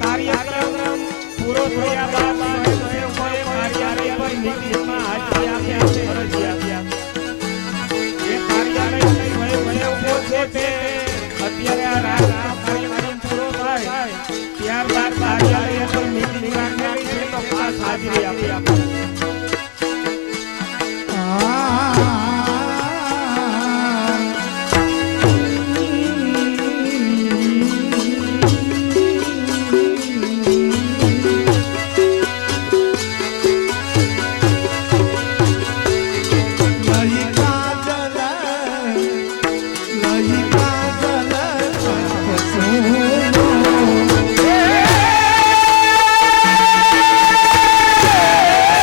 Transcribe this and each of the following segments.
કાર્યક્રમ પૂરો થયા બાદ સ્વયંસેવકોએ કાર્યાલય પર મીટિંગમાં હાજરી આપી છે ફરજિયાત. એ કાર્યાલય સ્વયંસેવકો છે તે અત્યારે આ રાજના કાર્યક્રમ પૂરો થાય ત્યારબાદ કાર્યાલય પર મીટિંગ રાખેલી છે તો ખાસ હાજરી આપી. Yeah.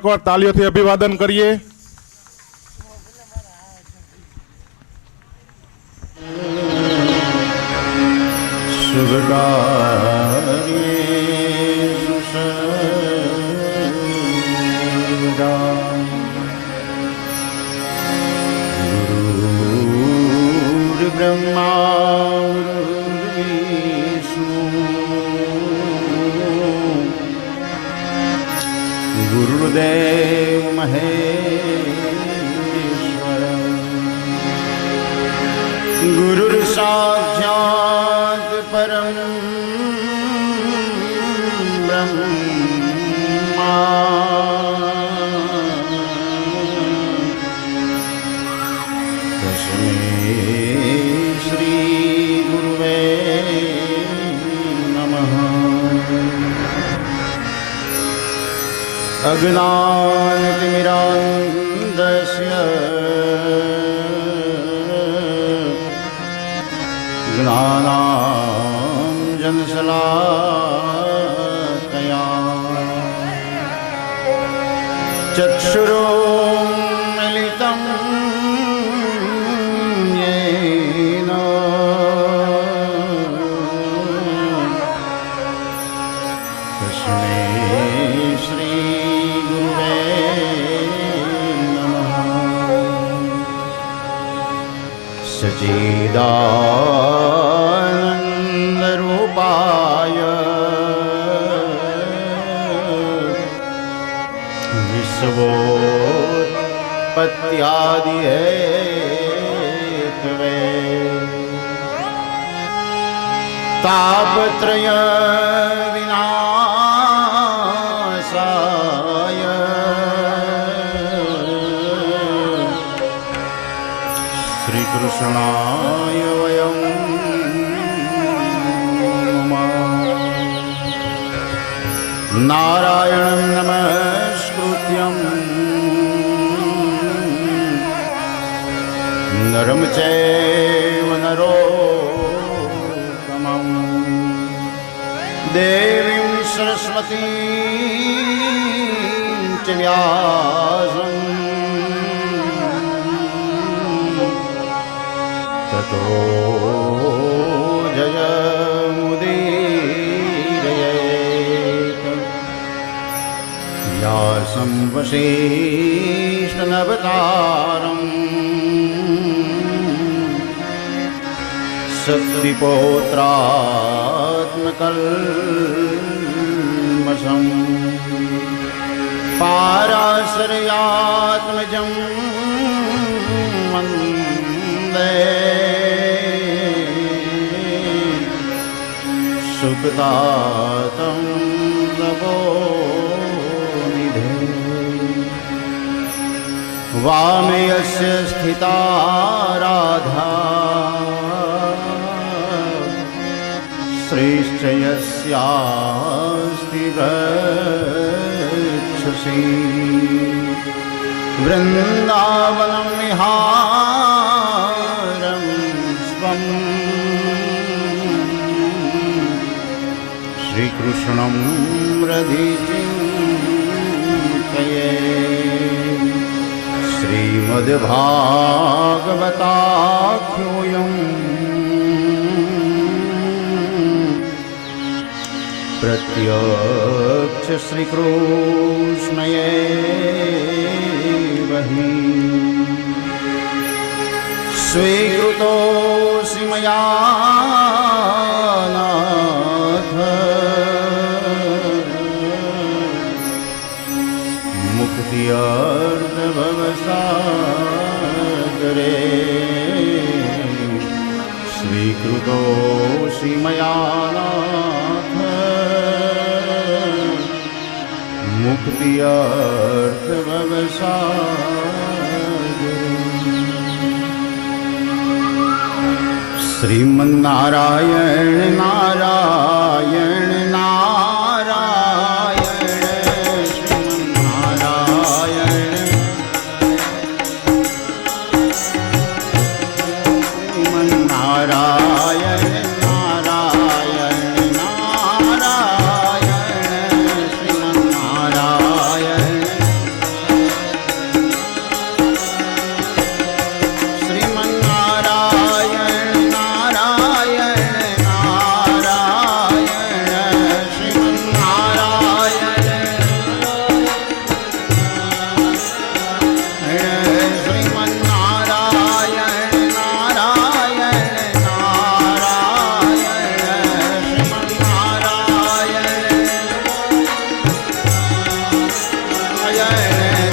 એકવાર તાલીઓથી અભિવાદન કરીએ. गुरुदेव महेश्वर गुरुर साक्षात् परम ब्रह्मा तस्मै श्री गुरुवे नमः. अज्ञानतिमिरान्धस्य ज्ञानाञ्जनशलाकया चक्षुरुन्मीलितं येन तस्मै सच्चिदानन्दरूपाय विश्वोत्पत्त्यादिहेतवे तापत्रय विनाशाय श्रीकृष्णाय वयं नमः. नारायणं नमस्कृत्यं नरं चैव नरोत्तमं देवीं सरस्वतीं च व्यासं ततो जयमुदीरयेत्. व्यासं वसिष्ठनवतारम् शक्तिपौत्रात्मकल्मषम् पाराशर्यात्मजं वन्दे सुखदातं तपोनिधे. वामे यस्य स्थिता राधा श्रेष्ठ यस्यास्ति गच्छसि. वृन्दावनं विहारं स्वं श्रीकृष्णं हृदिचिन्तये. श्रीमद्भागवताख्योऽयं प्रत्यक्ष श्रीकृष्णयेव हि स्वीकृतोऽसि मया नाथ. मुक्त्यर्थभवसागरे स्वीकृतोऽसि मया नाथ. मुक्त्यर्थभवसागरे. श्रीमन्नारायण नारायण नारायण श्रीमन्नारायण श्रीमन्नारायण नारायण नारायण श्रीमन्नारायण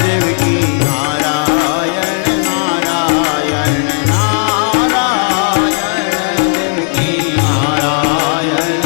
દેવકી નારાયણ નારાયણ નારાયણ દેવકી નારાયણ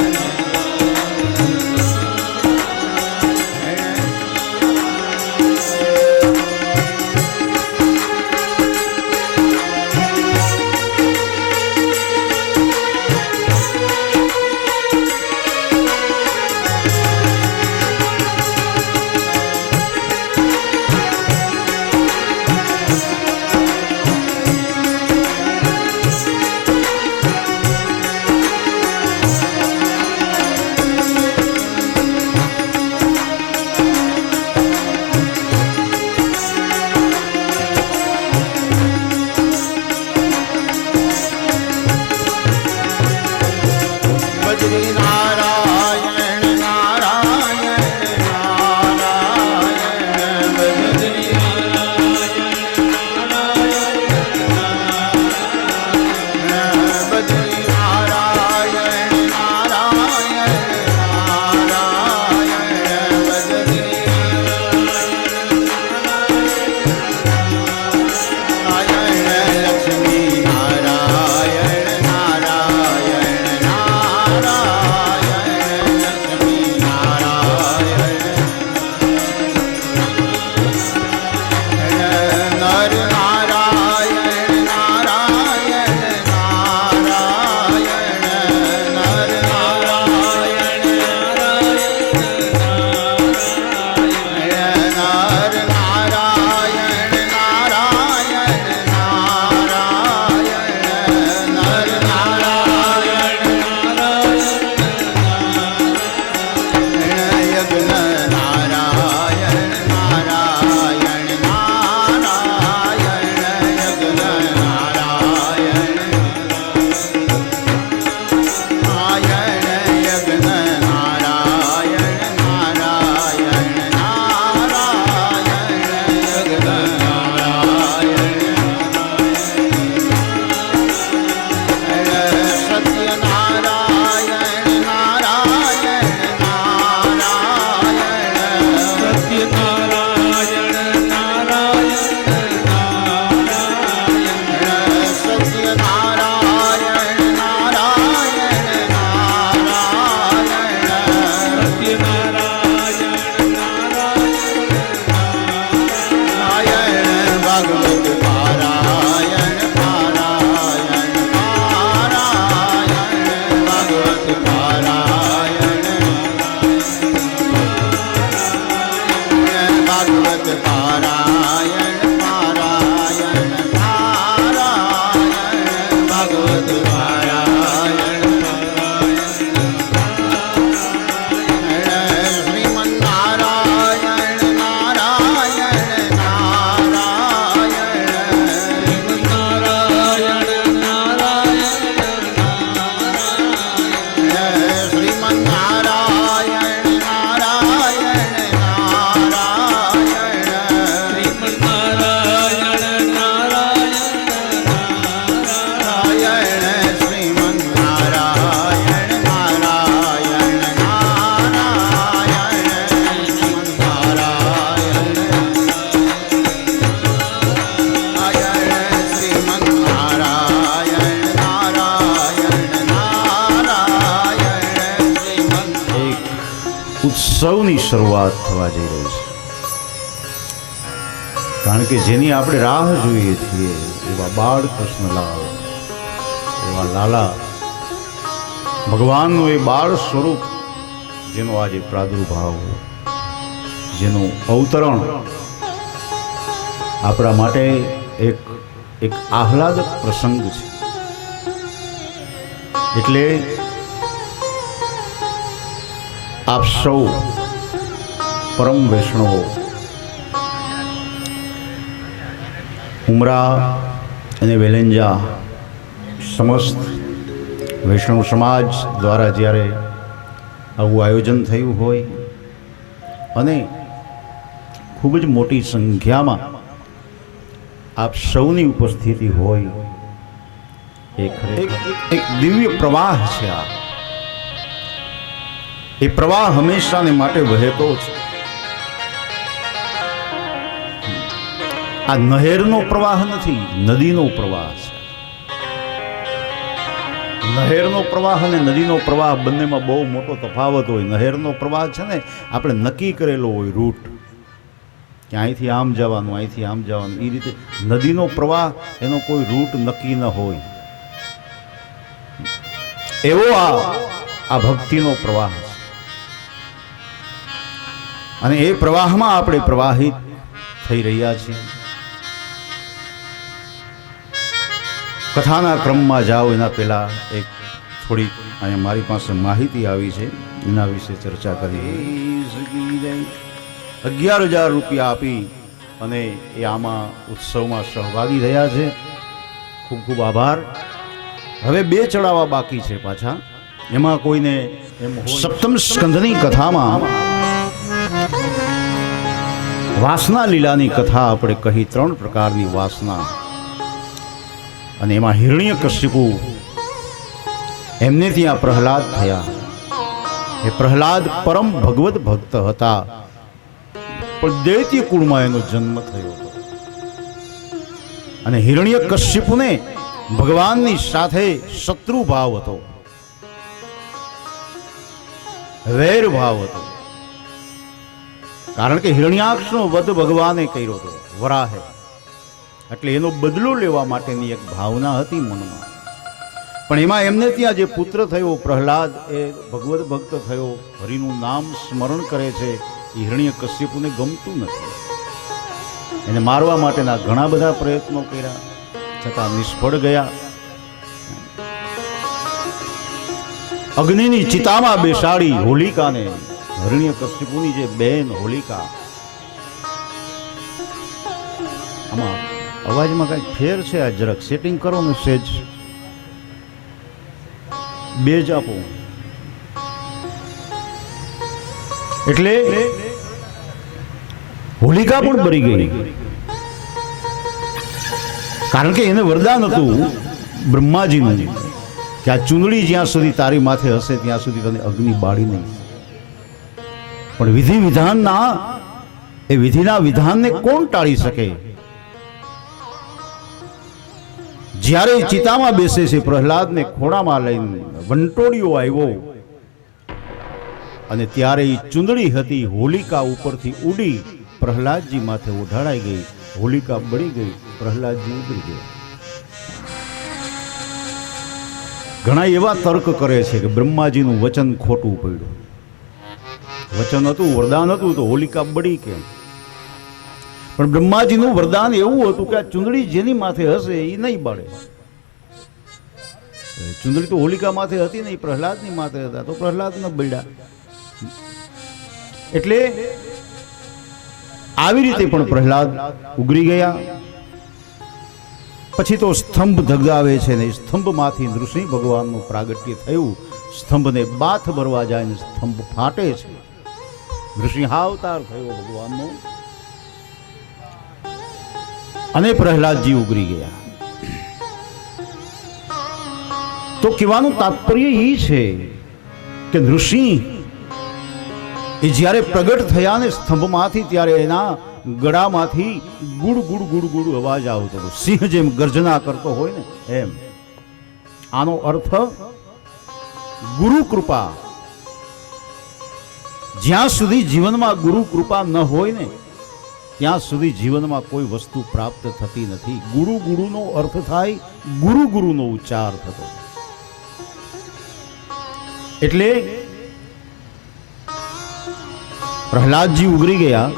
બદ્રી નારાયણ નારાયણ નારાયણ બદ્રી બદ્રી નારાયણ નારાયણ નારાયણ બદ્રી નારાયણ લક્ષ્મી નારાયણ નારાયણ નારાયણ લક્ષ્મી નારાયણ નર નારાયણ નારાયણ નારાયણ નર નારાયણ નારાયણ નર નારાયણ નારાયણ નારાયણ નર નારાયણ યજ્ઞ નારાયણ નારાયણ નારાયણ યજ્ઞ નારાયણ નારાયણ યજ્ઞ નારાયણ નારાયણ નારાયણ યજ્ઞ નારાયણ સત્ય નારાયણ નારાયણ નારાયણ સત્ય નારાયણ નારાયણ સત્ય નારાયણ નારાયણ નારાયણ સત્ય નારાયણ ભાગવત પારાયણ પારાયણ પારાયણ ભાગવત પારાયણ ભાગવત પારાયણ પારાયણ પારાયણ ભાગવત પારાયણ શ્રીમન નારાયણ નારાયણ નારાયણ શ્રીમન નારાયણ નારાયણ શ્રીમન નારાયણ નારાયણ નારાયણ શ્રીમન નારાયણ નારાયણ શ્રીમન નારાયણ નારાયણ નારાયણ શ્રીમન નારાયણ નારાયણ શ્રીમન નારાયણ નારાયણ નારાયણ શ્રીમન ઉત્સવની શરૂઆત થવા જઈ રહી છે, કારણ કે જેની આપણે રાહ જોઈએ છીએ એવા બાળ કૃષ્ણલાલ, એવા લાલા ભગવાનનું એ બાળ સ્વરૂપ જેનો આજે પ્રાદુર્ભાવ, જેનું અવતરણ આપણા માટે એક આહલાદક પ્રસંગ છે. એટલે આપ સૌ પરમ વૈષ્ણવો ઉમરા અને વેલેંજા સમસ્ત વૈષ્ણવ સમાજ દ્વારા જ્યારે આવું આયોજન થયું હોય અને ખૂબ જ મોટી સંખ્યામાં આપ સૌની ઉપસ્થિતિ હોય, એક દિવ્ય પ્રવાહ છે. આ એ પ્રવાહ હંમેશાને માટે વહેતો છે. આ નહેરનો પ્રવાહ નથી, નદીનો પ્રવાહ છે. નહેરનો પ્રવાહ અને નદીનો પ્રવાહ બંનેમાં બહુ મોટો તફાવત હોય. નહેરનો પ્રવાહ છે ને આપણે નક્કી કરેલો હોય રૂટ, કે અહીંથી આમ જવાનું, અહીંથી આમ જવાનું. એ રીતે નદીનો પ્રવાહ એનો કોઈ રૂટ નક્કી ન હોય. એવો આ ભક્તિનો પ્રવાહ છે. અને એ પ્રવાહમાં આપણે પ્રવાહિત થઈ રહ્યા છીએ. કથાના ક્રમમાં જાઓ એના પહેલા એક થોડીક અહીંયા મારી પાસે માહિતી આવી છે, એના વિશે ચર્ચા કરી. 11,000 રૂપિયા આપી અને એ આમાં ઉત્સવમાં સહભાગી થયા છે. ખૂબ ખૂબ આભાર. હવે 2 ચડાવવા બાકી છે પાછા. એમાં કોઈને એમ સપ્તમ સ્કંધની કથામાં વાસના લીલાની કથા આપણે કહી, 3 પ્રકારની વાસના. અને એમાં હિરણ્યકશિપુ એમને ત્યાં પ્રહલાદ થયા. એ પ્રહલાદ પરમ ભગવત ભક્ત હતા, પણ દૈત્ય કુળમાં એનો જન્મ થયો હતો. અને હિરણ્યકશિપુને ભગવાનની સાથે શત્રુ ભાવ હતો, વૈર ભાવ હતો. કારણ કે હિરણ્યાક્ષનો વધ ભગવાને કર્યો હતો, વરાહે. એટલે એનો બદલો લેવા માટેની એક ભાવના હતી મનમાં. પણ એમાં એમને ત્યાં જે પુત્ર થયો પ્રહલાદ, એ ભગવત ભક્ત થયો, હરિનું નામ સ્મરણ કરે છે, એ હિરણ્યકશિપુને ગમતું નથી. એને મારવા માટેના ઘણા બધા પ્રયત્નો કર્યા, છતાં નિષ્ફળ ગયા. અગ્નિની ચિતામાં બેસાડી હોલિકાને, હિરણ્યકશિપુની જે બેન હોલિકા, આમાં અવાજમાં કઈ ફેર છે, આ જરાક સેટિંગ કરો ને સેજ, બેજ આપો. એટલે હોલિકા પણ બળી ગઈ, કારણ કે એને વરદાન હતું બ્રહ્માજીનું કે આ ચૂંદડી જ્યાં સુધી તારી માથે હશે ત્યાં સુધી તને અગ્નિ બાળી નહીં. પણ વિધિ વિધાનના એ વિધિના વિધાનને કોણ ટાળી શકે? જ્યારે ચિતામાં બેસે છે, પ્રહલાદને ખોળામાં લઈને વંટોળિયો આવ્યો અને ત્યારે એ ચુંદડી હતી હોલિકા ઉપરથી ઉડી પ્રહલાદજી માથે ઓઢાડાઈ ગઈ. હોલિકા બળી ગઈ, પ્રહલાદજી ઉતરી ગયા. ઘણા એવા તર્ક કરે છે કે બ્રહ્માજીનું વચન ખોટું પડ્યું. વચન હતું, વરદાન હતું, તો હોલિકા બળી કેમ? પણ બ્રહ્માજીનું વરદાન એવું હતું કે આ ચુંદડી જેની માથે હશે એ નહીં બાળે. ચુંદડી તો હોલિકા માથે હતી નહીં, પ્રહલાદની માથે હતા, તો પ્રહલાદ ન બળ્યા. એટલે આવી રીતે પણ પ્રહલાદ ઉગરી ગયા. પછી તો સ્તંભ ધગદાવે છે ને સ્તંભમાંથી નૃસિંહ ભગવાનનું પ્રાગટ્ય થયું. સ્તંભને બાથ ભરવા જાય ને સ્તંભ ફાટે છે. નૃસિંહાવતાર થયો ભગવાનનો અને પ્રહલાદજી ઉગરી ગયા. તો કહેવાનું તાત્પર્ય એ છે કે નૃસિંહ એ જ્યારે પ્રગટ થયા ને સ્તંભમાંથી, ત્યારે એના ગળામાંથી ગુડ ગુડ ગુડ ગુડ અવાજ આવતો હતો, સિંહ જેમ ગર્જના કરતો હોય ને એમ. આનો અર્થ ગુરુ કૃપા. જ્યાં સુધી જીવનમાં ગુરુ કૃપા ન હોય ને ત્યાં સુધી જીવનમાં કોઈ વસ્તુ પ્રાપ્ત થતી નથી. ગુરુ ગુરુનો અર્થ થાય ગુરુ ગુરુનો ઉચ્ચાર થતો. એટલે પ્રહલાદજી ઉગરી ગયા.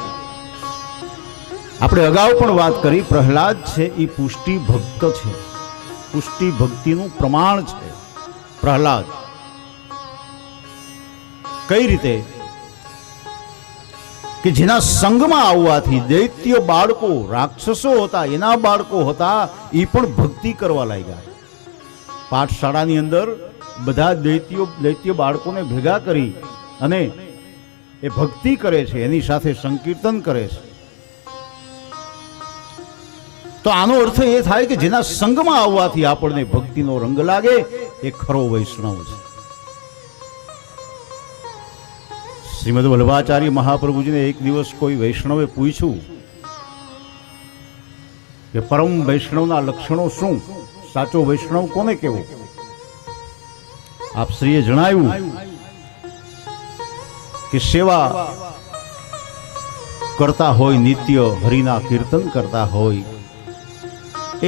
આપણે અગાઉ પણ વાત કરી, પ્રહલાદ છે એ પુષ્ટિ ભક્ત છે, પુષ્ટિ ભક્તિનું પ્રમાણ છે પ્રહલાદ. કઈ રીતે? કે જેના સંગમાં આવવાથી દૈત્ય બાળકો, રાક્ષસો હતા, એના બાળકો હતા, એ પણ ભક્તિ કરવા લાગ્યા. પાઠશાળાની અંદર બધા દૈત્ય બાળકોને ભેગા કરી અને એ ભક્તિ કરે છે, એની સાથે સંકીર્તન કરે છે. તો આનો અર્થ એ થાય કે જેના સંગમાં આવવાથી આપણને ભક્તિનો રંગ લાગે એ ખરો વૈષ્ણવ છે. શ્રીમદ વલ્લભાચાર્ય મહાપ્રભુજીને એક દિવસ કોઈ વૈષ્ણવે પૂછ્યું કે પરમ વૈષ્ણવના લક્ષણો શું, સાચો વૈષ્ણવ કોને કહેવો? આપ શ્રીએ જણાવ્યું કે સેવા કરતા હોય, નિત્ય હરિના કીર્તન કરતા હોય,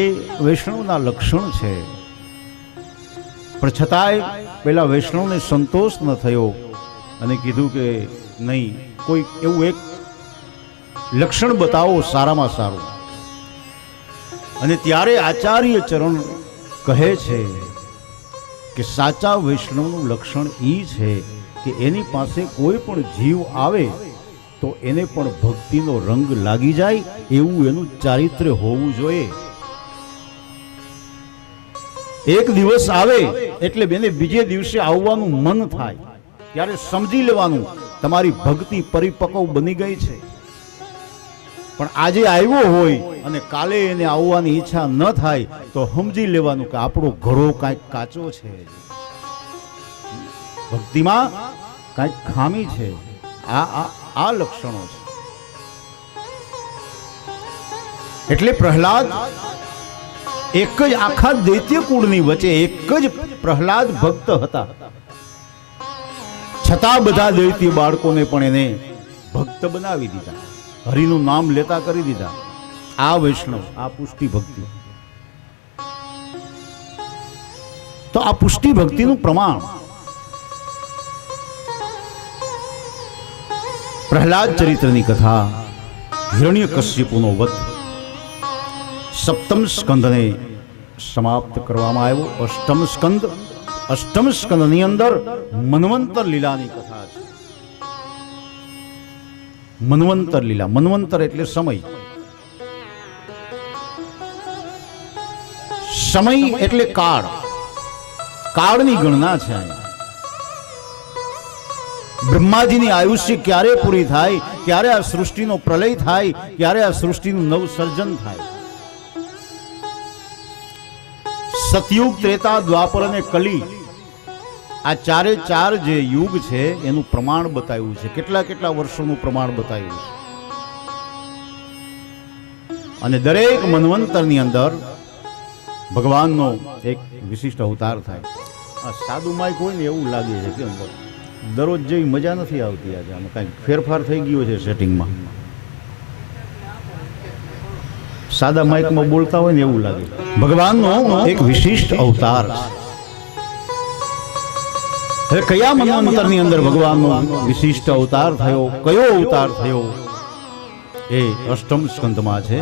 એ વૈષ્ણવના લક્ષણ છે. પણ છતાંય પેલા વૈષ્ણવને સંતોષ ન થયો અને કીધું કે નહીં, કોઈ એવું એક લક્ષણ બતાવો સારામાં સારું. અને ત્યારે આચાર્ય ચરણ કહે છે કે સાચા વૈષ્ણવનું લક્ષણ એ છે કે એની પાસે કોઈ પણ જીવ આવે તો એને પણ ભક્તિનો રંગ લાગી જાય એવું એનું ચારિત્ર્ય હોવું જોઈએ. એક દિવસ આવે એટલે એને બીજે દિવસે આવવાનું મન થાય, ત્યારે સમજી લેવાનું તમારી ભક્તિ પરિપક્વ બની ગઈ છે. પણ આજે આવ્યો હોય અને કાલે એને આવવાની ઈચ્છા ન થાય તો સમજી લેવાનું કે આપણો ઘડો કાંઈક કાચો છે, ભક્તિમાં કાંઈક ખામી છે. આ લક્ષણો છે. એટલે પ્રહલાદ એક જ આખા દૈત્ય કુળની વચ્ચે એક જ પ્રહલાદ ભક્ત હતા, છતાં બધા દૈત્ય બાળકોને પણ એને ભક્ત બનાવી દીધા, હરિનું નામ લેતા કરી દીધા. આ વૈષ્ણવ, આ પુષ્ટિ ભક્તિ. તો આ પુષ્ટિ ભક્તિનું પ્રમાણ પ્રહલાદ ચરિત્રની કથા, હિરણ્યકશ્યપુનો વધ, સપ્તમ સ્કંદને સમાપ્ત કરવામાં આવ્યો. અષ્ટમ સ્કંદની અંદર મન્વંતર લીલાની કથા છે. મન્વંતર લીલા, મન્વંતર એટલે સમય, સમય એટલે કાળ, કાળની ગણના છે. બ્રહ્માજીની આયુષ્ય ક્યારે પૂરી થાય, ક્યારે આ સૃષ્ટિનો પ્રલય થાય, ક્યારે આ સૃષ્ટિનું નવસર્જન થાય. સતયુગ, ત્રેતા, દ્વાપર અને કલી, આ ચારે ચાર જે યુગ છે એનું પ્રમાણ બતાવ્યું છે. કેટલા કેટલા વર્ષોનું પ્રમાણ બતાવ્યું છે. અને દરેક મન્વંતરની અંદર ભગવાનનો એક વિશિષ્ટ અવતાર થાય. આ સાદું માઇક હોય ને એવું લાગે છે કે અંદર દરરોજ જેવી મજા નથી આવતી. આજે આમાં કાંઈક ફેરફાર થઈ ગયો છે સેટિંગમાં. સાદા માઇકમાં બોલતા હોય ને એવું લાગે. ભગવાનનો એક વિશિષ્ટ અવતાર છે. હવે કયા મન્વંતરની અંદર ભગવાનનો વિશિષ્ટ અવતાર થયો, કયો અવતાર થયો, એ અષ્ટમ સ્કંદમાં છે.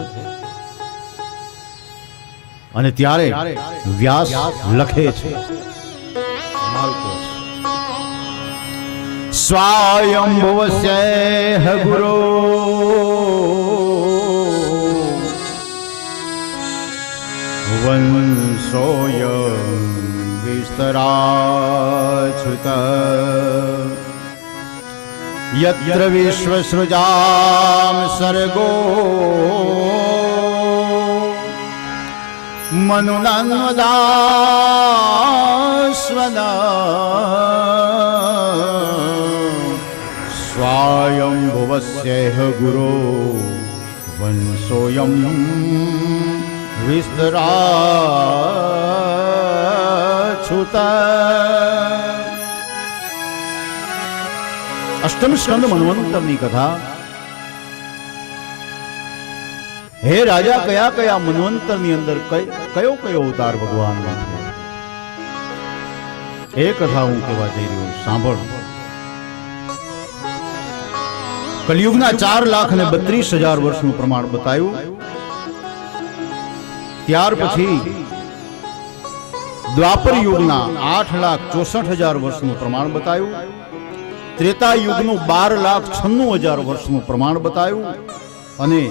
અને ત્યારે વ્યાસ લખે છે, સ્વાયંભુવસ્ય ગુરો વંશોયં વિસ્તરાચ્યુત યત્ર વિશ્વસૃજામ સર્ગો મનુનન્વદાસ્વદા સ્વાયંભુવસ્ય ગુરો વંશોયં વિસ્તરાચ્યુત. અષ્ટમ સ્કંદ મન્વંતરની કથા. હે રાજા, કયા કયા મન્વંતરની અંદર કયો કયો અવતાર ભગવાનનો થયો, એ કથા હું કહેવા જઈ રહ્યો. સાંભળ. કલિયુગના 4,32,000 વર્ષનું પ્રમાણ બતાવ્યું. ત્યાર પછી દ્વાપર યુગના 8,64,000 વર્ષનું પ્રમાણ બતાવ્યું. ત્રેતા યુગનું 12,96,000 વર્ષનું પ્રમાણ બતાવ્યું. અને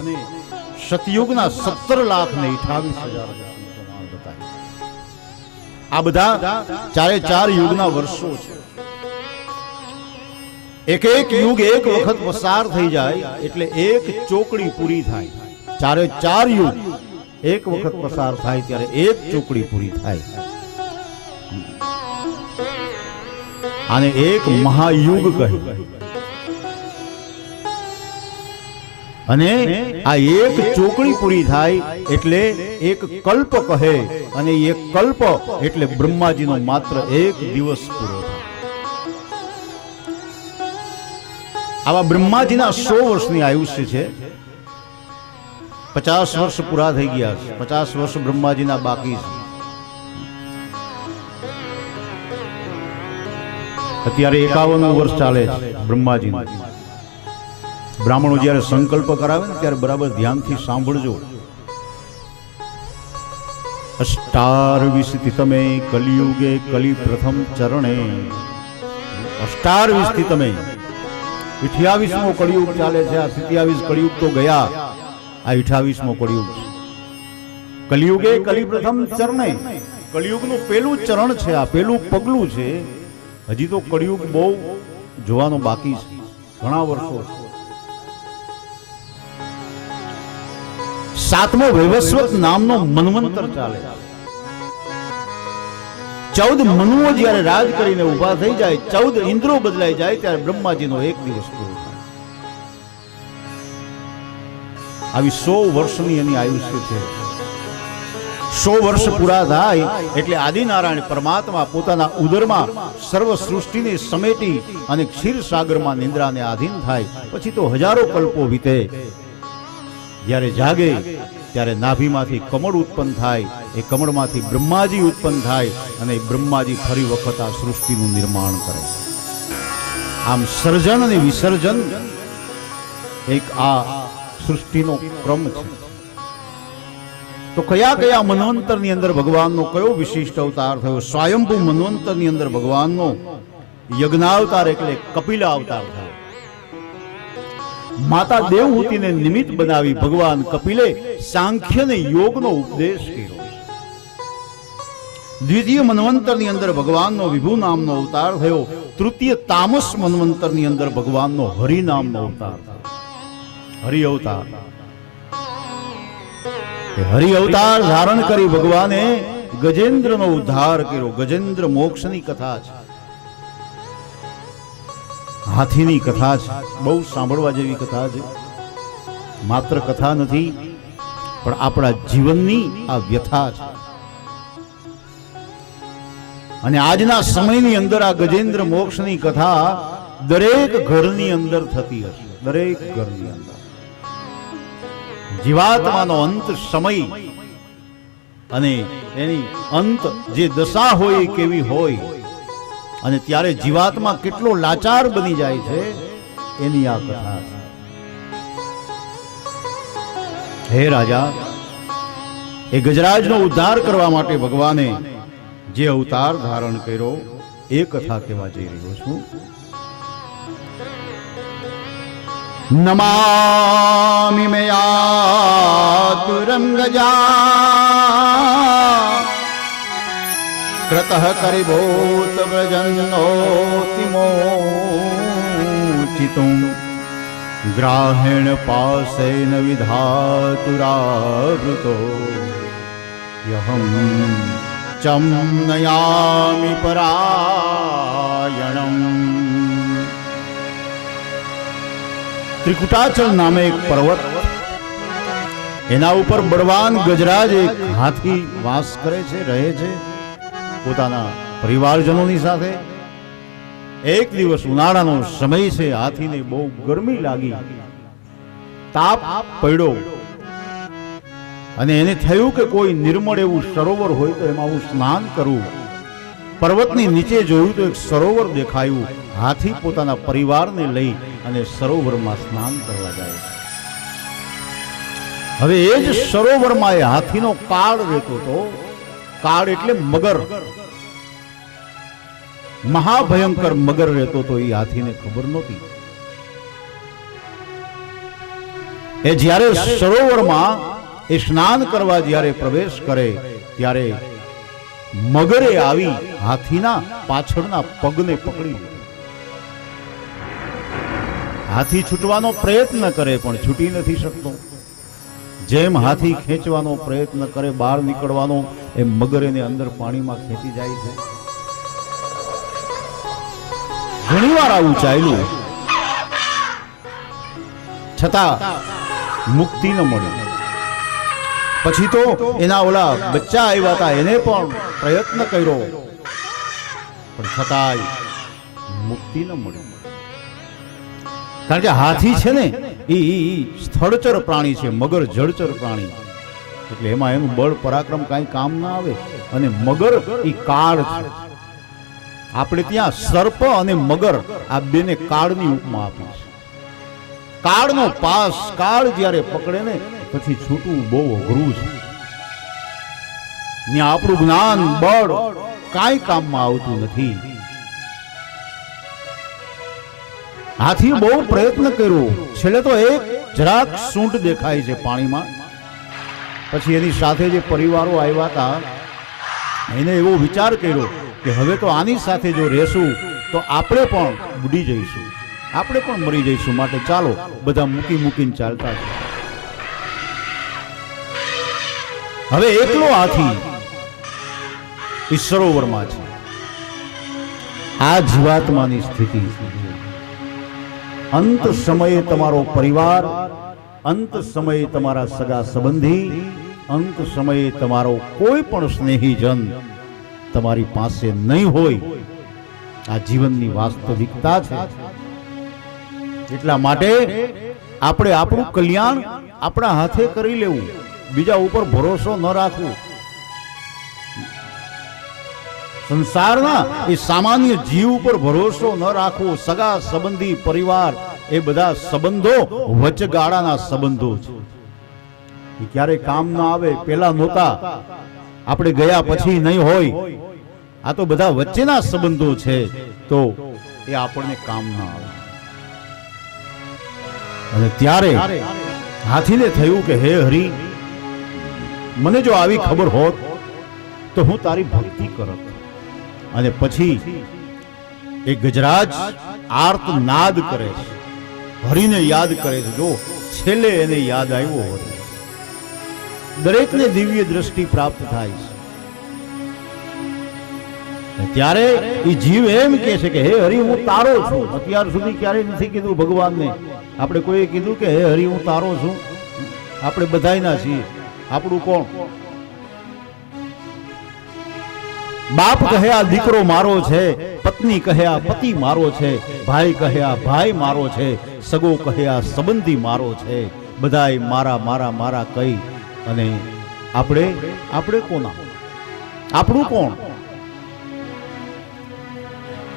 સતયુગના 17,28,000 વર્ષનું પ્રમાણ બતાવ્યું. આ બધા ચારે ચાર યુગના વર્ષો છે. એક એક યુગ એક વખત પસાર થઈ જાય એટલે એક ચોકડી પૂરી થાય. ચારે ચાર યુગ એક વખત પસાર થાય ત્યારે એક ચોકડી પૂરી થાય. આને એક મહાયુગ કહે. અને આ એક ચોકડી પૂરી થાય એટલે એક કલ્પ કહે, અને એક કલ્પ એટલે બ્રહ્માજીનો માત્ર એક દિવસ પૂરો થાય. આવા બ્રહ્માજીના 100 વર્ષની આયુષ્ય છે. 50 વર્ષ પૂરા થઈ ગયા છે. 50 વર્ષ બ્રહ્માજીના બાકી છે. અત્યારે 51 વર્ષ ચાલે છે બ્રહ્માજીનું. બ્રાહ્મણો જ્યારે સંકલ્પ કરાવે ને ત્યારે બરાબર ધ્યાનથી સાંભળજો. અષ્ટારવિશતિતમે કલિયુગે કલિ પ્રથમ ચરણે. અષ્ટારવિશતિતમે 28મો કળિયુગ ચાલે છે. આ 27 કળિયુગ તો ગયા, આ 28મો કળિયુગ છે. કલિયુગે કલિ પ્રથમ ચરણે. કળિયુગનું પેલું ચરણ છે, આ પેલું પગલું છે. હજી તો કળિયુગ બહુ જોવાનો બાકી છે, ઘણા વર્ષો. 7મો વૈવસ્વત નામનો મન્વંતર ચાલે. 14 મનુઓ જ્યારે રાજ કરીને ઉભા થઈ જાય, 14 ઇન્દ્રો બદલાઈ જાય, ત્યારે બ્રહ્માજીનો એક દિવસ પૂરો થાય. આવી 100 વર્ષની એની આયુષ્ય છે. 100 વર્ષ પૂરા થાય એટલે આદિનારાયણ પરમાત્મા પોતાના ઉદરમાં સર્વ સૃષ્ટિને સમેટી અને ક્ષીરસાગરમાં નિંદ્રાને આધીન થાય. પછી તો હજારો કલ્પો વીતે. જ્યારે જાગે ત્યારે નાભીમાંથી કમળ ઉત્પન્ન થાય, એ કમળમાંથી બ્રહ્માજી ઉત્પન્ન થાય, અને બ્રહ્માજી ફરી વખત આ સૃષ્ટિનું નિર્માણ કરે. આમ સર્જન અને વિસર્જન એક આ સૃષ્ટિનો ક્રમ છે. તો કયા કયા મન્વંતરની અંદર ભગવાનનો કયો વિશિષ્ટ અવતાર થયો? સ્વયંભૂ મન્વંતરની અંદર ભગવાનનો યજ્ઞાવતાર એટલે કપિલ અવતાર થયો. માતા દેવહૂતિને નિમિત્ત બનાવી ભગવાન કપિલે સાંખ્ય અને યોગનો ઉપદેશ કર્યો. દ્વિતીય મન્વંતરની અંદર ભગવાનનો વિભુ નામનો અવતાર થયો. તૃતીય તામસ મન્વંતરની અંદર ભગવાનનો હરિ નામનો અવતાર થયો. હરિ અવતાર. હરિ અવતાર ધારણ કરી ભગવાને ગજેન્દ્રનો ઉદ્ધાર કર્યો. ગજેન્દ્ર મોક્ષની કથા છે, હાથીની કથા છે. બહુ સાંભળવા જેવી કથા છે. માત્ર કથા નથી, પણ આપણા જીવનની આ વ્યથા છે. અને આજના સમયની અંદર આ ગજેન્દ્ર મોક્ષની કથા દરેક ઘરની અંદર થતી હશે. દરેક ઘરની અંદર જીવાત્માનો અંત સમય અને એની અંત જે દશા હોય કેવી હોય, અને ત્યારે જીવાત્મા કેટલો લાચાર બની જાય છે, એની આ કથા છે. હે રાજા, એ ગજરાજનો ઉદ્ધાર કરવા માટે ભગવાને જે અવતાર ધારણ કર્યો એ કથા કહેવા જઈ રહ્યો છું. નમામિ મયાતુરં ગજા ક્રતઃ કરીભૂત વ્રજન્નોતિમોચિતું ગ્રાહેણ પાસેન વિધાતુરાવૃતો યહં ચમ નયામિ પરાયણમ. ત્રિકુટાચલ નામે એક પર્વત, એના ઉપર બળવાન ગજરાજ એક હાથી વાસ કરે છે, રહે છે પોતાના પરિવારજનોની સાથે. એક દિવસ ઉનાળાનો સમય છે, હાથીને બહુ ગરમી લાગી, તાપ પડ્યો, અને એને થયું કે કોઈ નિર્મળ એવું સરોવર હોય તો એમાં હું સ્નાન કરું. પર્વતની નીચે જોયું તો એક સરોવર દેખાયું. હાથી પોતાના પરિવારને લઈ અને સરોવરમાં સ્નાન કરવા જાય. હવે એ જ સરોવરમાં એ હાથીનો કાળ રહેતો હતો. કાળ એટલે મગર, મહાભયંકર મગર રહેતો હતો. એ હાથીને ખબર નહોતી. એ જ્યારે સરોવરમાં એ સ્નાન કરવા જ્યારે પ્રવેશ કરે ત્યારે મગરે આવી હાથીના પાછળના પગને પકડી લીધો. હાથી છૂટવાનો પ્રયત્ન કરે પણ છૂટી નથી શકતો. જેમ હાથી ખેંચવાનો પ્રયત્ન કરે, બહાર નીકળવાનો, એ મગર એને અંદર પાણીમાં ખેંચી જાય છે. ઘણીવાર આવું ચાલ્યું, છતાં મુક્તિ ન મળી. પછી તો એના ઓલા બચ્ચા આવ્યા હતા, એને પણ પ્રયત્ન કર્યો, પણ છતાંય મુક્તિ ન મળી. કારણ કે હાથી છે ને એ સ્થળચર પ્રાણી છે, મગર જળચર પ્રાણી, એટલે એમાં એનું બળ પરાક્રમ કાંઈ કામ ના આવે. અને મગર એ કાળ છે. આપણે ત્યાં સર્પ અને મગર આ બેને કાળની ઉપમા આપી છે. કાળનો પાસ, કાળ જ્યારે પકડે ને પછી છૂટવું બહુ અઘરું છે. ને આપણું જ્ઞાન બળ કાંઈ કામમાં આવતું નથી. હાથીએ બહુ પ્રયત્ન કર્યો, છેલ્લે તો એક જરાક સૂંઢ દેખાય છે પાણીમાં. પછી એની સાથે જે પરિવારો આવ્યા હતા એને એવો વિચાર કર્યો કે હવે તો આની સાથે જો રહેશું તો આપણે પણ બુડી જઈશું, આપણે પણ મરી જઈશું, માટે ચાલો બધા મૂકીને ચાલતા છે. હવે એકલો હાથી એ સરોવરમાં છે. આ જીવાત્માની સ્થિતિ છે. અંત સમયે તમારો પરિવાર, અંત સમયે તમારા સગા સંબંધી, અંત સમયે તમારો કોઈ પણ સ્નેહીજન તમારી પાસે નહીં હોય. આ જીવનની વાસ્તવિકતા છે. એટલા માટે આપણે આપણું કલ્યાણ આપણા હાથે કરી લેવું, બીજા ઉપર ભરોસો ન રાખવો. સંસારના એ સામાન્ય જીવ ઉપર ભરોસો ન રાખવો. સગા સંબંધી, પરિવાર, એ બધા સંબંધો વચગાળાના સંબંધો છે. એ ક્યારે કામ ના આવે. પેલા નહોતા, આપણે ગયા પછી નહીં હોય. આ તો બધા વચ્ચેના સંબંધો છે, તો એ આપણને કામ ના આવે. અને ત્યારે હાથીને થયું કે હે હરિ, મને જો આવી ખબર હોત તો હું તારી ભક્તિ કરત. અને પછી એ ગજરાજ આર્ત નાદ કરે છે, હરિને યાદ કરે છે. જો છેલ્લે એને યાદ આવ્યો હોય. દરેકને દિવ્ય દ્રષ્ટિ પ્રાપ્ત થાય છે. ત્યારે એ જીવ એમ કહે છે કે હે હરિ, હું તારો છું. અત્યાર સુધી ક્યારેય નથી કીધું ભગવાનને. આપણે કોઈએ કીધું કે હે હરિ, હું તારો છું? આપણે બધાયના છીએ. આપણું કોણ? બાપ કહે આ દીકરો મારો છે, પત્ની કહે આ પતિ મારો છે, ભાઈ કહે આ ભાઈ મારો છે, સગો કહે આ સંબંધી મારો છે. બધાય મારા મારા મારા કહી અને આપણે કોના? આપણું કોણ?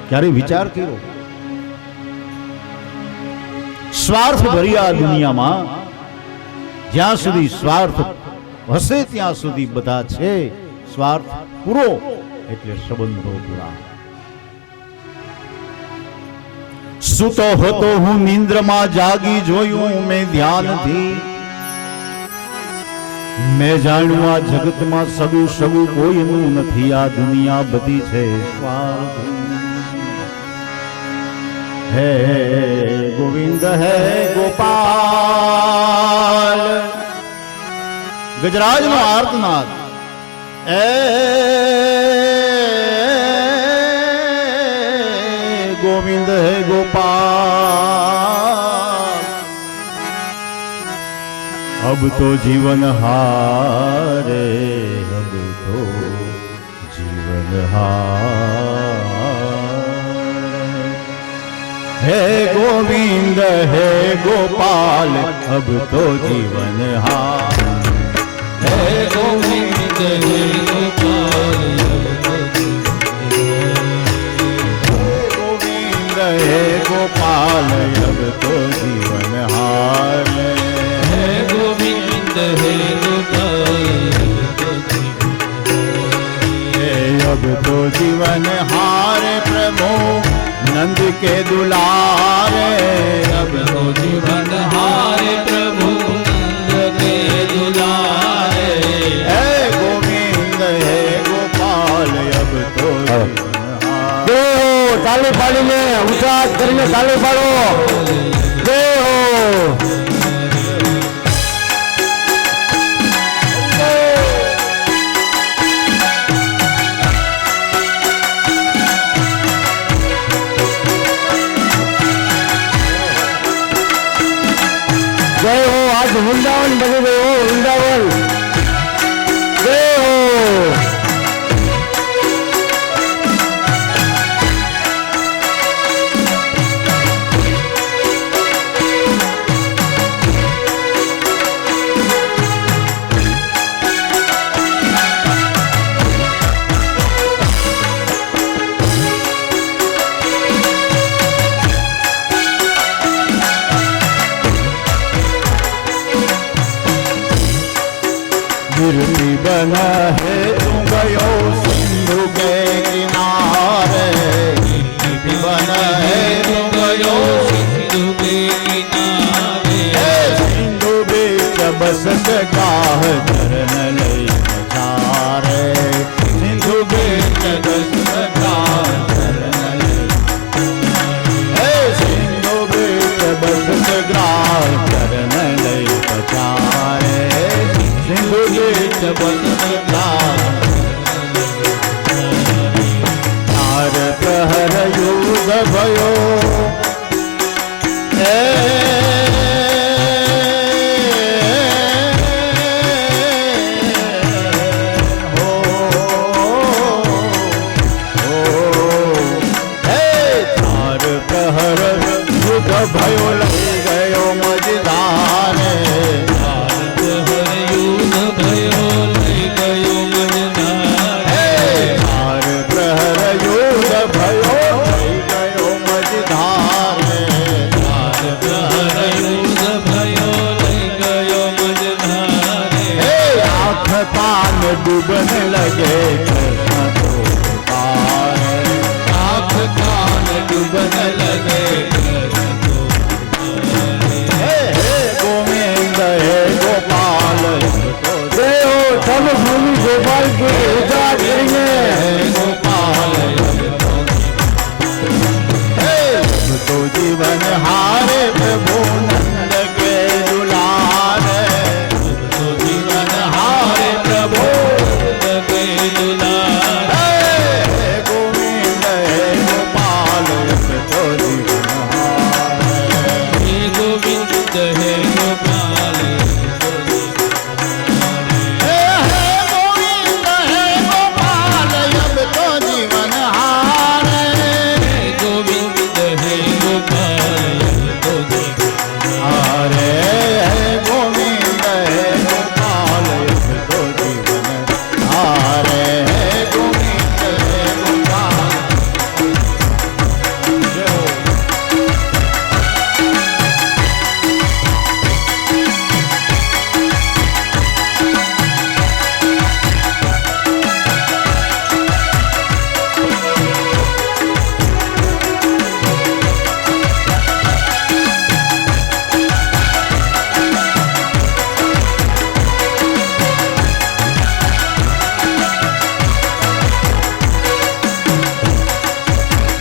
ક્યારે વિચાર કર્યો? સ્વાર્થ ભરી આ દુનિયામાં જ્યાં સુધી સ્વાર્થ હશે ત્યાં સુધી બધા છે. સ્વાર્થ પૂરો એટલે સંબંધો પૂરા. સુતો હતો હું નિંદ્રમાં, જાગી જોયું મેં ધ્યાનથી. મેં જાણ્યું આ જગતમાં સગું સગું કોઈનું નથી. આ દુનિયા બધી છે સ્વાર્થ. હે ગોવિંદ હે ગોપાલ. ગજરાજનો આર્તનાદ. એ गोविंद है गोपाल. अब तो जीवन हारे, अब तो जीवन हारे. हे गोविंद है गोपाल, अब तो जीवन हारे. हे गोविंद है गोपाल, हे गोपाल, अब तो जीवन हार. हे गोविंद हे गोपाल, अब तो जीवन हार. प्रभु नंद के दुलारे, अब तो जीवन हारे. प्रभु नंद के दुलारे. हे गोविंद हे गोपाल, अब तो ताली पाड़ीने उच्चार करीने ताली पाड़ो. जय हो. जय हो. आज गिरती बना है तू गयो सिंधु के किनारे बना है तू गयो सिंधु के किनारे सिंधु बीच बस गाह चरण लई पधारे सिंधु बीच बस गाह चरण लई सिंधु बीच बस गाह चरण लई पधारे सिंधु बीच बस गाह चार प्रहर युद्ध भयो भयो लई गयो मझधारे युद्ध भयो लई गयो मझधारे चार प्रहर युद्ध भयो लई गयो मझधारे युद्ध भयो लई गयो मझधारे आँख कान डूबन लगे कृष्ण को पुकारे आँख कान डूबन लगे गोविंद हे गोपाल चलो स्वामी गोपाल के पूजा करेंगे गोपाल तो जीवन हारे प्रभु नंद के दुलारे तो जीवन हारे प्रभु के दुलारे गोविंद हे गोपाल तो जीवन हारे हे गोविंद हे गोपाल गोविंद हे गोपाल अब तो जीवन हारे गोविंद हे गोपाल तो हारे गोविंद हे गोपाल अब तो जीवन हारे गोविंद हे गोपाल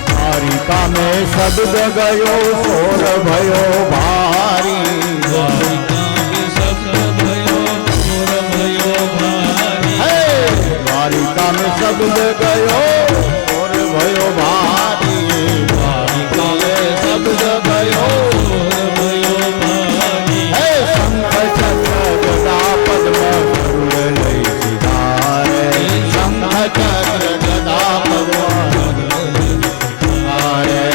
द्वारिका में शब्द गयो सोर भयो भारी द्वारिका में शब्द भयो मोर भयो भारी द्वारिका में शब्द गयो सोर भयो भारी द्वारिका में शब्द भयो मोर भयो भारी शंख चक्र गदा पद्म गरुड़ लई सिधारे शंख चक्र गदा पद्म हारे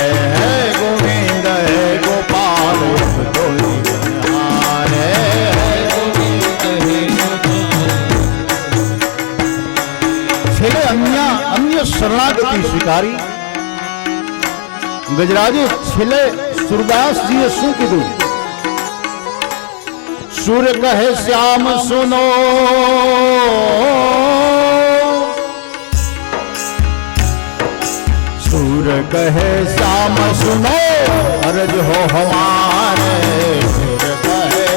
गोविंद हे गोपाल तो जीवन हारे गोविंद हे गोपाल છેલ્લે અન્ય શરણાગતિ સ્વીકારી ગજરાજે છેલ્લે સુરદાસજીએ શું કીધું? સુર કહે શ્યામ સુનો सुर कहे श्याम सुनो अर्ज हो हमारे सुर कहे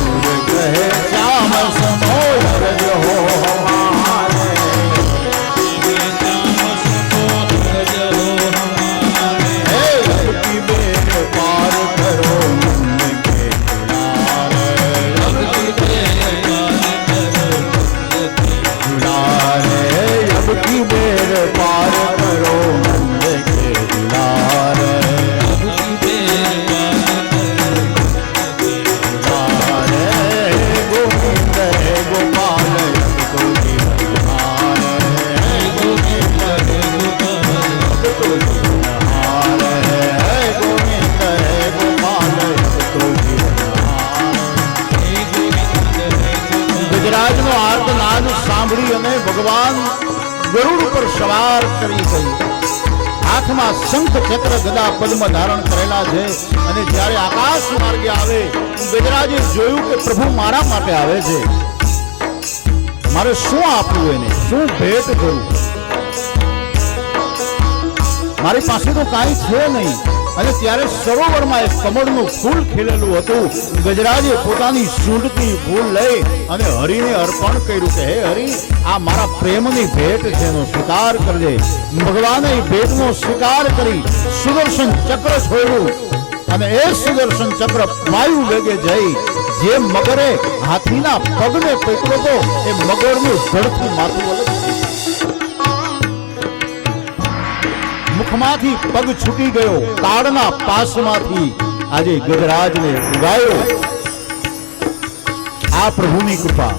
सुर कहे श्याम सुनो अर्ज हो हमारे अब की बेर पार करो नंद के दुलारे अब की बेर पार करो नंद के दुलारे दुलारे गोविंद हे गोपाल अब तो जीवन हारे गोविंद हे गोपाल अब तो जीवन हारे गोविंद हे गोपाल अब तो जीवन हारे ગુજરાતનો આર્તનાદ સાંભળી અને ભગવાન ગરુડ ઉપર સવાર કરી ગઈ હાથમાં શંખ ચક્ર ગદા પદ્મ ધારણ કરેલા છે અને જ્યારે આકાશ માર્ગે આવે ગજરાજે જોયું કે પ્રભુ મારા માટે આવે છે, મારે શું આપવું એને, શું ભેટ કરું, મારી પાસે તો કાંઈ છે નહીં. અને ત્યારે સરોવરમાં એક કમળનું ફૂલ ખીલેલું હતું. ગજરાજે પોતાની સૂંઢથી ફૂલ લઈ અને હરિને અર્પણ કર્યું કે હે હરિ, આ મારા પ્રેમની ભેટ છે, એનો સ્વીકાર કરજે. ભગવાને એ ભેટનો સ્વીકાર કરી સુદર્શન ચક્ર છોડ્યું અને એ સુદર્શન ચક્ર વાયુ વેગે જઈ જે મગરે હાથીના પગને પકડ્યો હતો એ મગરનું ઝડપથી માથું અલગ થયું. મુખમાંથી પગ છૂટી ગયો, કાળના પાસમાંથી આજે ગજરાજને ઉગાયો. આ પ્રભુની કૃપા.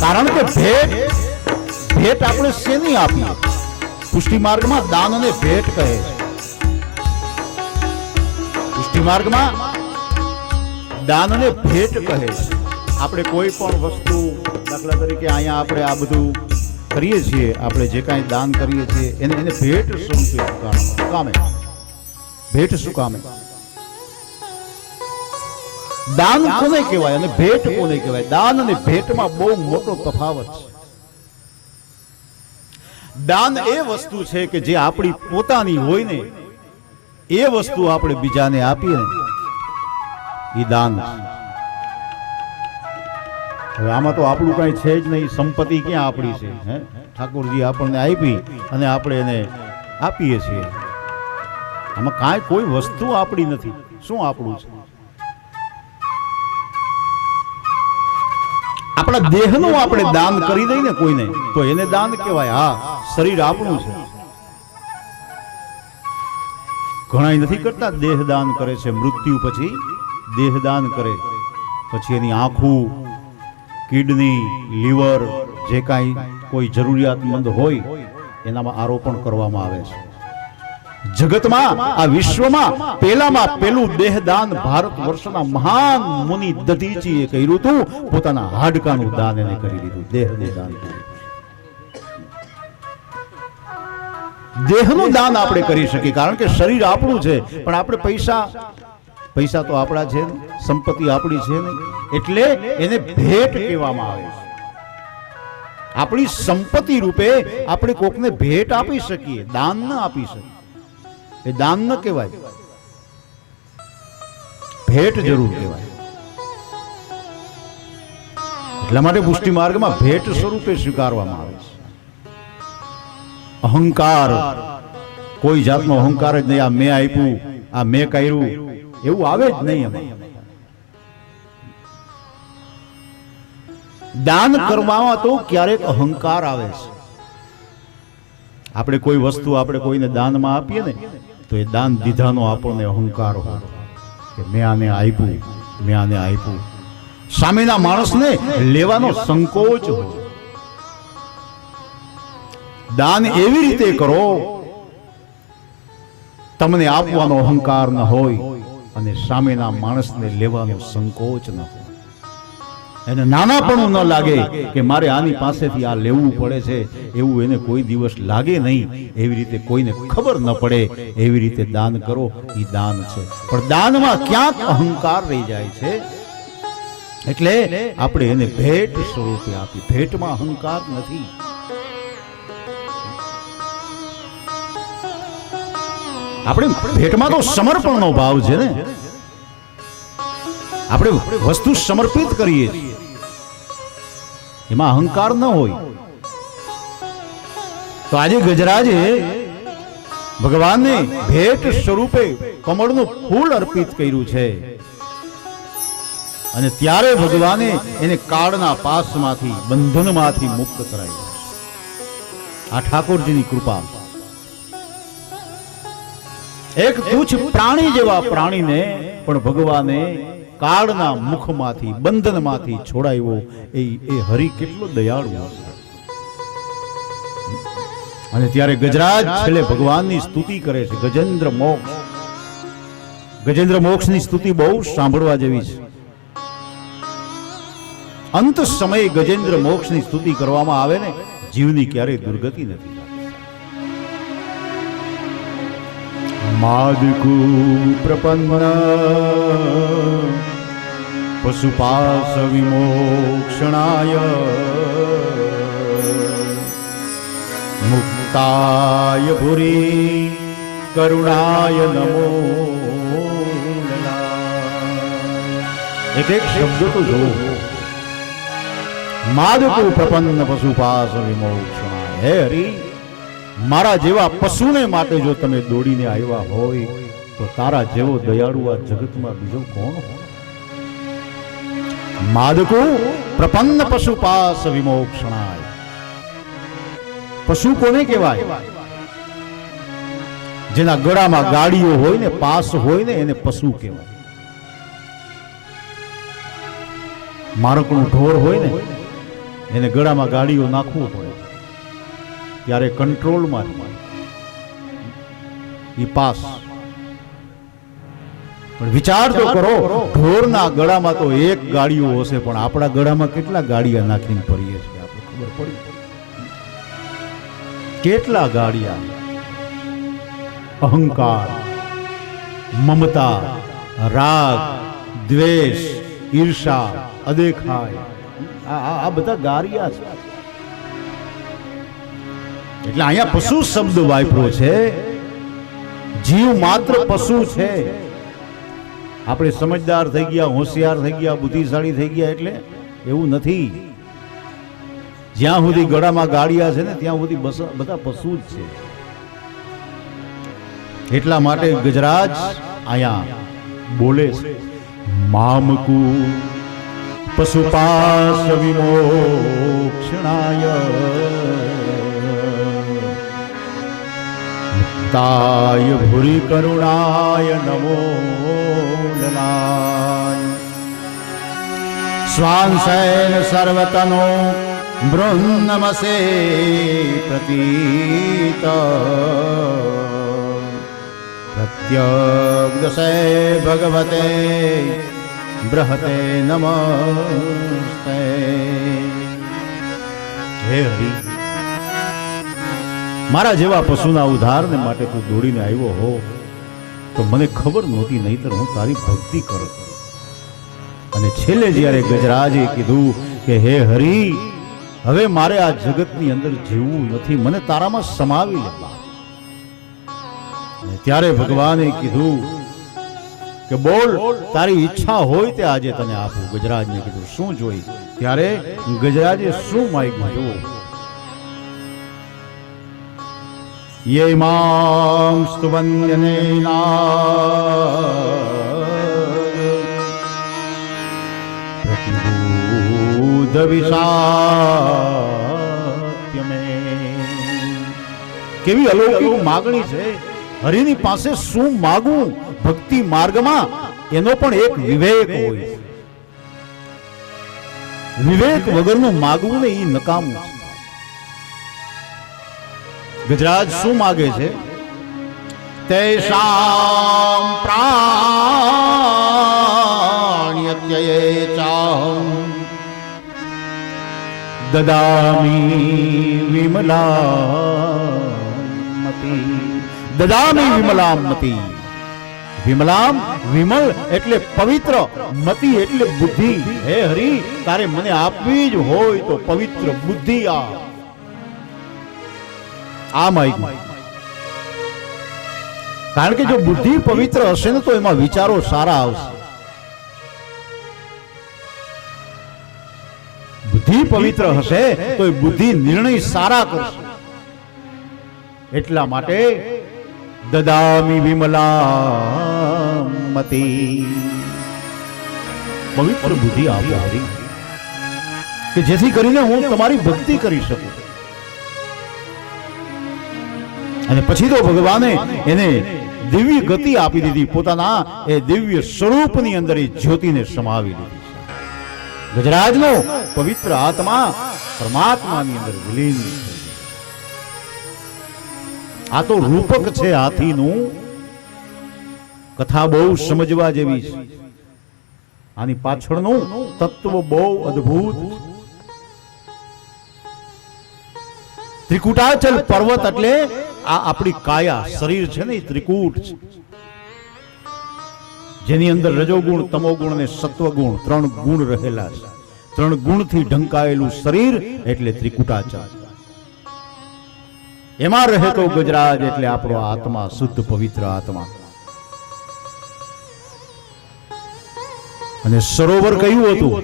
કારણ કે ભેટ આપણે શેની આપીએ? પુષ્ટિ માર્ગમાં દાનને ભેટ કહે છે. પુષ્ટિ માર્ગમાં દાનને ભેટ કહે છે. આપણે કોઈ પણ વસ્તુ, દાખલા તરીકે અહીંયા આપણે આ બધું કરીએ છીએ, આપણે જે કાંઈ દાન કરીએ છીએ એને ભેટ સ્વરૂપે શું કામે? ભેટ શું કામે? દાન કોને કહેવાય અને ભેટ કોને કહેવાય? દાન અને ભેટમાં બહુ મોટો તફાવત છે. દાન એ વસ્તુ છે કે જે આપણી પોતાની હોય ને એ વસ્તુ આપણે બીજાને આપીએ ને એ દાન છે. હવે આમાં તો આપણું કઈ છે જ નહીં, સંપત્તિ ક્યાં આપણી છે? હે, ઠાકોરજી આપણને આપી અને આપણે એને આપીએ છીએ. આમાં કાંઈ કોઈ વસ્તુ આપણી નથી. શું આપણું છે? આપણા દેહનું આપણે દાન કરી દઈએ ને કોઈને તો એને દાન કહેવાય. હા, શરીર આપણું છે. ઘણા નથી કરતા, દેહદાન કરે છે. મૃત્યુ પછી દેહદાન કરે, પછી એની આંખું, કિડની, લીવર, જે કાંઈ કોઈ જરૂરિયાતમંદ હોય એનામાં આરોપણ કરવામાં આવે છે. જગતમાં, આ વિશ્વમાં પહેલામાં પહેલું દેહદાન ભારત વર્ષના મહાન મુનિ દધીચીએ કર્યું હતું. પોતાના હાડકાનું દાન એને કરી દીધું, દેહનું દાન કર્યું. દેહનું દાન આપણે કરી શકીએ કારણ કે શરીર આપણું છે, પણ આપણે પૈસા તો આપણા છે, સંપત્તિ આપણી છે નહીં, એટલે એને ભેટ કહેવામાં આવે છે. આપણી સંપત્તિ રૂપે આપણે કોકને ભેટ આપી શકીએ, દાન ન આપી શકીએ. એ દાન ન કહેવાય, ભેટ જરૂર કહેવાય. એટલા માટે પુષ્ટિ માર્ગમાં ભેટ સ્વરૂપે સ્વીકારવામાં આવે છે. અહંકાર, કોઈ જાતનો અહંકાર જ નહીં. આ મેં આપ્યું, આ મેં કર્યું, એવું આવે જ નહીં. એમાં દાન કરવામાં તો ક્યારેક અહંકાર આવે છે. આપણે કોઈ વસ્તુ આપણે કોઈને દાનમાં આપીએ ને તો એ દાન દીધાનો આપણને અહંકાર હોય કે મેં આને આપ્યું, મેં આને આપ્યું. સામેના માણસને લેવાનો સંકોચ હોય. દાન એવી રીતે કરો તમને આપવાનો અહંકાર ન હોય અને સામેના માણસને લેવાનો સંકોચ ન હોય. એને નાનાપણું ન લાગે કે મારે આની પાસેથી આ લેવું પડે છે, એવું એને કોઈ દિવસ લાગે નહીં. એવી રીતે કોઈને ખબર ન પડે એવી રીતે દાન કરો, એ દાન છે. પણ દાનમાં ક્યાંક અહંકાર રહી જાય છે, એટલે આપણે એને ભેટ સ્વરૂપે આપી. ભેટમાં અહંકાર નથી. આપણે ભેટમાં તો સમર્પણનો ભાવ છે ને. આપણે વસ્તુ સમર્પિત કરીએ છીએ, એમાં અહંકાર ન હોય. તો આજે ગજરાજે ભગવાનને ભેટ સ્વરૂપે કમળનું ફૂલ અર્પિત કર્યું છે અને ત્યારે ભગવાને એને કાળના પાસમાંથી, બંધનમાંથી મુક્ત કરાવ્યો. આ ઠાકોરજીની કૃપા. એક તુચ્છ પ્રાણી જેવા પ્રાણીને પણ ભગવાને કાળના મુખમાંથી, બંધનમાંથી છોડાવ્યો. એ હરિ કેટલો દયાળુ છે. અને ત્યારે ગજરાજ છેલ્લે ભગવાનની સ્તુતિ કરે છે. ગજેન્દ્ર મોક્ષ, ગજેન્દ્ર મોક્ષની સ્તુતિ બહુ સાંભળવા જેવી છે. અંત સમયે ગજેન્દ્ર મોક્ષની સ્તુતિ કરવામાં આવે ને જીવની ક્યારેય દુર્ગતિ નથી થતી. માદકુ પ્રપન્ન પશુપાસ વિમોક્ષણાય મુક્તાય ભૂરી કરુણાય નમો. એક એક શબ્દ તો જો. માદકુ પ્રપન્ન પશુપાસ વિમોક્ષણાય. હે હરિ, મારા જેવા પશુને માટે જો તમે દોડીને આવ્યા હોય તો તારા જેવો દયાળુ આ જગતમાં બીજો કોણ હોય? માદકુ પ્રપન્ન પશુપાસ વિમોક્ષણાય. પશુ કોને કહેવાય? જેના ગળામાં ગાડીઓ હોય ને, પાસ હોય ને, એને પશુ કહેવાય. મારકનું ઢોર હોય ને, એને ગળામાં ગાડીઓ નાખવું પડે ત્યારે કંટ્રોલમાં ઈ પાસ. પણ વિચાર તો કરો, ઢોરના ગળામાં તો એક ગાડીઓ હશે, પણ આપણા ગળામાં કેટલા ગાડિયા નાખીને ફરીએ છીએ આપણે ખબર પડી? કેટલા ગાડિયા? અહંકાર, મમતા, રાગ, દ્વેષ, ઈર્ષા, અદેખાય, આ બધા ગાડિયા છે. એટલે અહીંયા પશુ શબ્દ વાપર્યો છે. જીવ માત્ર પશુ છે. આપણે સમજદાર થઈ ગયા, હોશિયાર થઈ ગયા, બુદ્ધિશાળી થઈ ગયા એટલે એવું નથી. જ્યાં સુધી ગળામાં ગાડિયા છે ને ત્યાં સુધી બધા પશુ જ છે. એટલા માટે ગજરાજ અહીંયા બોલે છે, મામકુ પશુપાસ વિમોક્ષણાય મુક્તાય ભૂરી કરુણાય નમો. સ્વાંસેન સર્વતનો બૃહન્નમસે પ્રતીત પ્રત્યગ્દસે ભગવતે બૃહતે નમસ્તે. હે હરિ, મારા જેવા પશુના ઉદ્ધારને માટે તું દોડીને આવ્યો હો તો મને ખબર નહોતી, નહીતર હું તારી ભક્તિ કરું. અને છેલ્લે જ્યારે ગજરાજે કીધું કે હે હરિ, હવે મારે આ જગતની અંદર જીવવું નથી, મને તારામાં સમાવી લે. ત્યારે ભગવાને કીધું કે બોલ, તારી ઈચ્છા હોય તે આજે તને આપું. ગજરાજને કીધું શું જોઈ? ત્યારે ગજરાજે શું માંગ્યું જુઓ. યે મામ સ્તુવન્યનેના પ્રતિબુધ વિષાત્યમે. કેવી અલૌકિક માગણી છે. હરિની પાસે શું માગવું? ભક્તિ માર્ગમાં એનો પણ એક વિવેક હોય. વિવેક વગરનું માગવું ને એ નકામું છે. ગજરાજ શું માગે છે? તૈષામ પ્રાણ્યત્યયે ચાહમ દદામી વિમલામતી. દદામી વિમલામતી. વિમલામ, વિમલ એટલે પવિત્ર, મતિ એટલે બુદ્ધિ. હે હરિ, તારે મને આપવી જ હોય તો પવિત્ર બુદ્ધિ આપ. આ માગ્યું. કારણ કે જો બુદ્ધિ પવિત્ર હશે ને તો એમાં વિચારો સારા આવશે. બુદ્ધિ પવિત્ર હશે તો એ બુદ્ધિ નિર્ણય સારા કરશે. એટલા માટે દદામી વિમલામતી. પવિત્ર બુદ્ધિ આપો હરિ, કે જેથી કરીને હું તમારી ભક્તિ કરી શકું. અને પછી તો ભગવાને એને દિવ્ય ગતિ આપી દીધી. પોતાના એ દિવ્ય સ્વરૂપની અંદર એ જ્યોતિને સમાવી દીધી. ગજરાજનો પવિત્ર આત્મા પરમાત્માની અંદર વિલીન થઈ ગયો. આ તો રૂપક છે હાથીનું. કથા બહુ સમજવા જેવી છે. આની પાછળનું તત્વ બહુ અદ્ભુત છે. ત્રિકુટાચલ પર્વત એટલે આ આપણી કાયા શરીર છે ને એ ત્રિકૂટ છે, જેની અંદર રજોગુણ, તમોગુણ અને સત્વગુણ 3 ગુણ રહેલા છે. 3 ગુણથી ઢંકાયેલું શરીર એટલે ત્રિકુટાચલ. એમાં રહેતો ગજરાજ એટલે આપણો આત્મા, શુદ્ધ પવિત્ર આત્મા. અને સરોવર કયું હતું?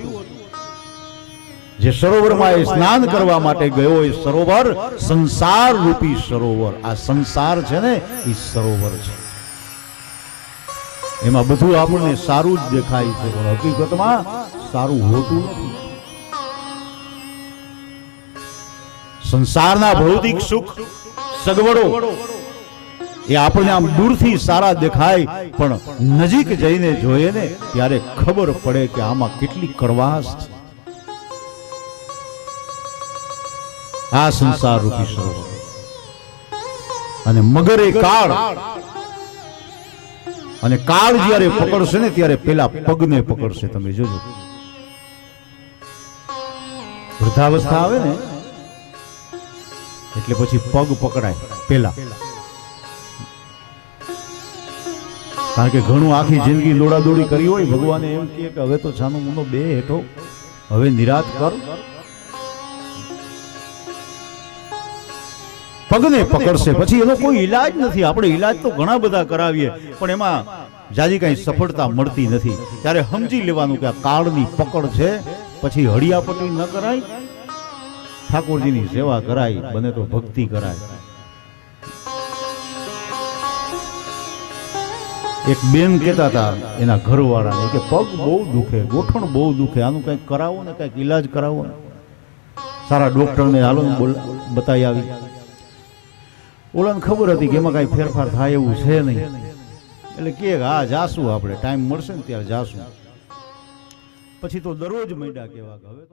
જે સરોવરમાં એ સ્નાન કરવા માટે ગયો એ સરોવર સંસાર રૂપી સરોવર. આ સંસાર છે ને એ સરોવર છે. એમાં બધું આપણને સારું જ દેખાય છે, પણ હકીકતમાં સારું હોતું નથી. સંસારના ભૌતિક સુખ, સગવડો એ આપણને આમ દૂરથી સારા દેખાય, પણ નજીક જઈને જોઈએ ને ત્યારે ખબર પડે કે આમાં કેટલી કડવાશ છે. આ સંસાર રૂપી સરોવર. અને મગરે કાળ, અને કાળ જ્યારે પકડશે ને ત્યારે પેલા પગને પકડશે. તમે જોજો, વૃદ્ધાવસ્થા આવે ને એટલે પછી પગ પકડાય પેલા. કારણ કે ઘણું આખી જિંદગી દોડાદોડી કરી હોય, ભગવાને એમ કહે કે હવે તો છાનો મુનો બે હેઠો, હવે નિરાત કર. પગને પકડશે, પછી એનો કોઈ ઈલાજ નથી. આપણે ઈલાજ તો ઘણા બધા કરાવીએ, પણ એમાં જાજી કઈ સફળતા મળતી નથી. ત્યારે સમજી લેવાનું કે આ કાળની પકડ છે. પછી હળિયાપટ્ટી ન કરાય, ઠાકોરજીની સેવા કરાય, બને તો ભક્તિ કરાય. એક બેન કહેતા હતા એના ઘરવાળાને કે પગ બહુ દુખે, ગોઠણ બહુ દુખે, આનું કંઈક કરાવો ને, કંઈક ઈલાજ કરાવો ને. સારા ડોક્ટરને હાલો ને બતાવી આવી. ઓલાને ખબર હતી કે એમાં કાંઈ ફેરફાર થાય એવું છે નહીં, એટલે કે હા જાશું, આપણે ટાઈમ મળશે ને ત્યારે જાશું. પછી તો દરરોજ મંડ્યા કહેવા કે હવે તો